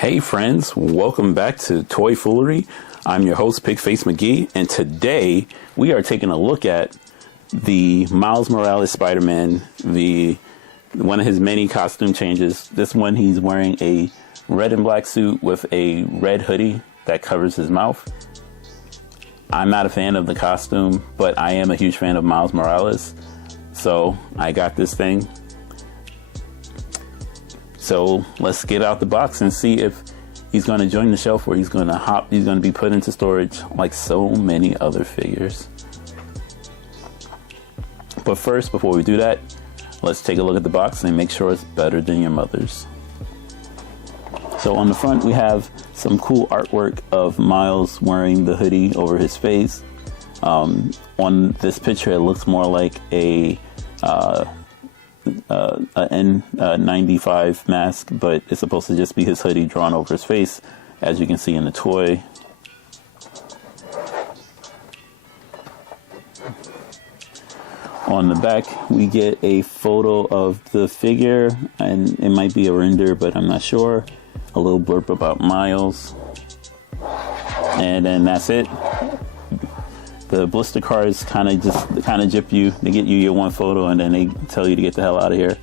Hey friends, welcome back to Toy Foolery. I'm your host, Pigface McGee, and today we are taking a look at the Miles Morales Spider-Man, one of his many costume changes. This one, he's wearing a red and black suit with a red hoodie that covers his mouth. I'm not a fan of the costume, but I am a huge fan of Miles Morales, so I got this thing. So let's get out the box and see if he's going to join the shelf or he's going to be put into storage like so many other figures. But first, before we do that, let's take a look at the box and make sure it's better than your mother's. So on the front, we have some cool artwork of Miles wearing the hoodie over his face. On this picture, it looks more like a N95 mask, but it's supposed to just be his hoodie drawn over his face, as you can see in the toy. On the back, we get a photo of the figure, and it might be a render, but I'm not sure. A little blurb about Miles, and then that's it. The blister cards kind of gyp you. They get you your one photo and then they tell you to get the hell out of here.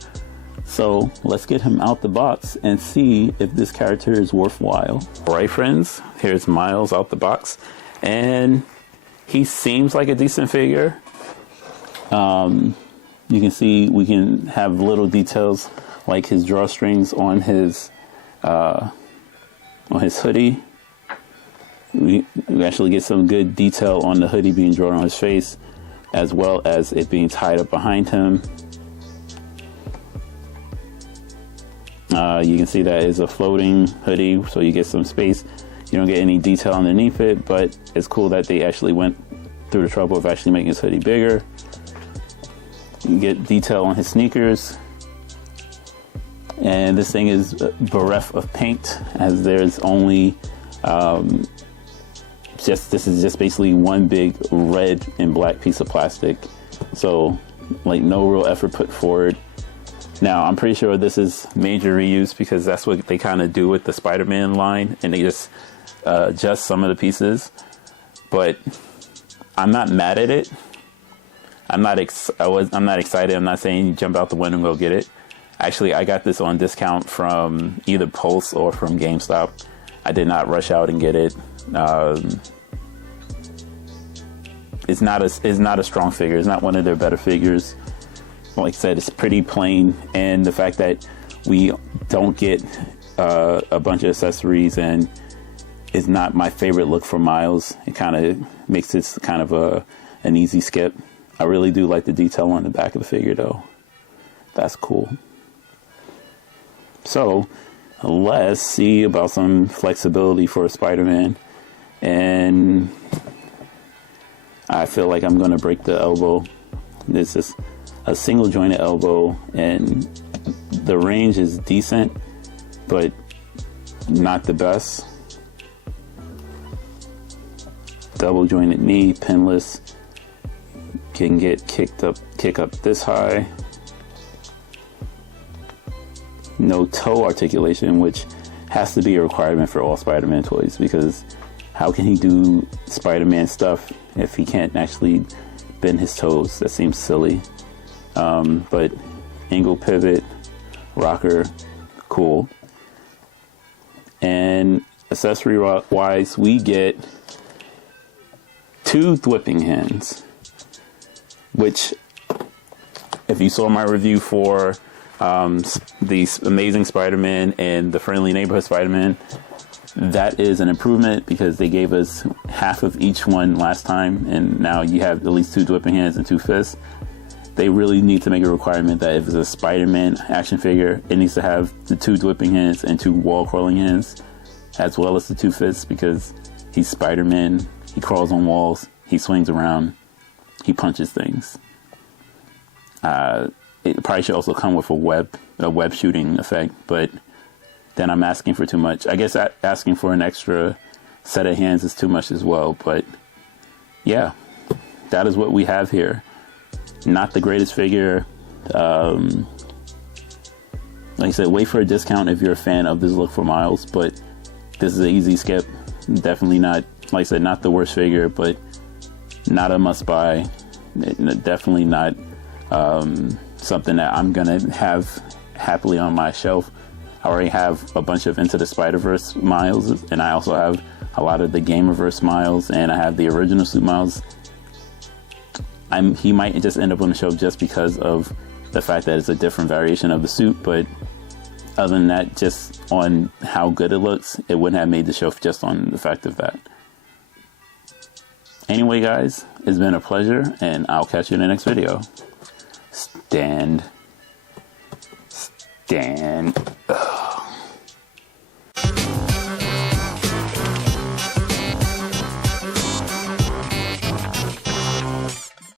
So let's get him out the box and see if this character is worthwhile. All right, friends, here's Miles out the box, and he seems like a decent figure. You can see we can have little details like his drawstrings on his hoodie. We actually get some good detail on the hoodie being drawn on his face, as well as it being tied up behind him. You can see that is a floating hoodie, so you get some space. You don't get any detail underneath it, but it's cool that they actually went through the trouble of actually making his hoodie bigger. You can get detail on his sneakers. And this thing is bereft of paint, as there's only this is just basically one big red and black piece of plastic, so like no real effort put forward. Now I'm pretty sure this is major reuse, because that's what they kind of do with the Spider-Man line, and they just adjust some of the pieces. But I'm not mad at it. I'm not excited. I'm not saying jump out the window and go get it. Actually, I got this on discount from either Pulse or from GameStop. I did not rush out and get it. It's not a strong figure. It's not one of their better figures. Like I said, it's pretty plain, and the fact that we don't get a bunch of accessories and it's not my favorite look for Miles, it kind of makes this kind of an easy skip. I really do like the detail on the back of the figure, though. That's cool. So let's see about some flexibility for Spider-Man. And I feel like I'm going to break the elbow. This is a single jointed elbow, and the range is decent, but not the best. Double jointed knee, pinless. Can get kick up this high. No toe articulation, which has to be a requirement for all Spider-Man toys, because how can he do Spider-Man stuff if he can't actually bend his toes? That seems silly. But angle pivot, rocker, cool. And accessory wise, we get two whipping hands, which, if you saw my review for the Amazing Spider-Man and the Friendly Neighborhood Spider-Man, that is an improvement, because they gave us half of each one last time, and now you have at least two whipping hands and two fists. They really need to make a requirement that if it's a Spider-Man action figure, it needs to have the two whipping hands and two wall crawling hands, as well as the two fists, because he's Spider-Man. He crawls on walls, he swings around, he punches things. It probably should also come with a web shooting effect, but then I'm asking for too much. I guess asking for an extra set of hands is too much as well, but yeah, that is what we have here. Not the greatest figure. Like I said, wait for a discount if you're a fan of this look for Miles, but this is an easy skip. Definitely not, like I said, not the worst figure, but not a must buy. Definitely not something that I'm gonna have happily on my shelf. I already have a bunch of Into the Spider-Verse Miles, and I also have a lot of the Gamerverse Miles, and I have the original suit Miles. He might just end up on the shelf just because of the fact that it's a different variation of the suit, but other than that, just on how good it looks, it wouldn't have made the shelf just on the fact of that. Anyway, guys, it's been a pleasure, and I'll catch you in the next video. Stand.